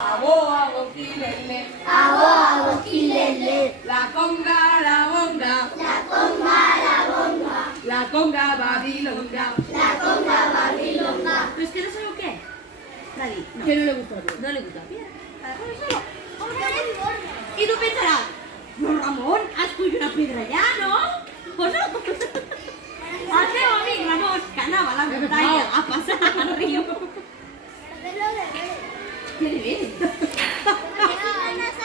Abo, quilele. Abo, quilele. La conga, la bonga. La conga, la bonga. La conga babilonga. La conga babilonga. Pero es que no sé lo que es. Nadie. No. ¿Qué no le gusta? No le gusta. Mira. Y tú pensarás, no, Ramón, has cogido una pedra ya, ¿no? Pues no. El meu amic Ramon, que anava a la muntanya a passar al riu. ¿Qué deberes?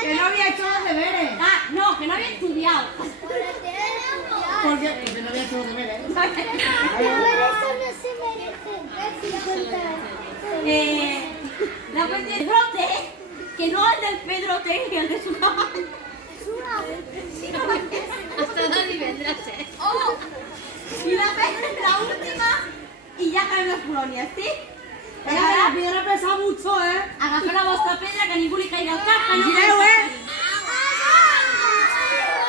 Que no había hecho los deberes. Ah, no, que no había estudiado. Porque no había hecho los deberes. Por eso no se merecen. La cuestión del Pedrote, que no el del Pedrote, que el de su mamá. Hasta no ni vendrás, Oh, y la última, y ya caen las colonias, ¿sí? La piedra pesa mucho, ¿eh? Agafeu la vostra pedra, que ningú li caigui al cap, que no Gireu, eh?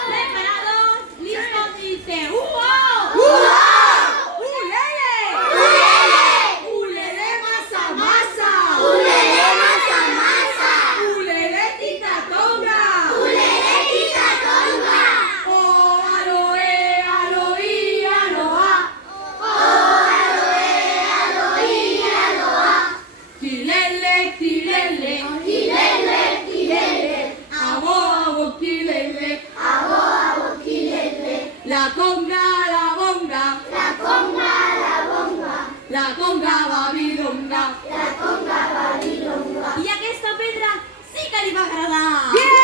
Preparados, listos, y dice ¡Ulele! ¡Ulele masa masa! Ulele masa masa. ¡Ulele titatonga! Ulele titatonga. ¡Oh, aloe, aloí, aloa! Oh, aloe, aloí, aloa. ¡Quilele, quilele! Quilele, quilele. ¡Abo, abo, quilele! Abo, quilele. La conga, la bonga! La conga, la bonga. La conga babilonga! La conga babilonga. I aquesta pedra sí que li va agradar! Bien!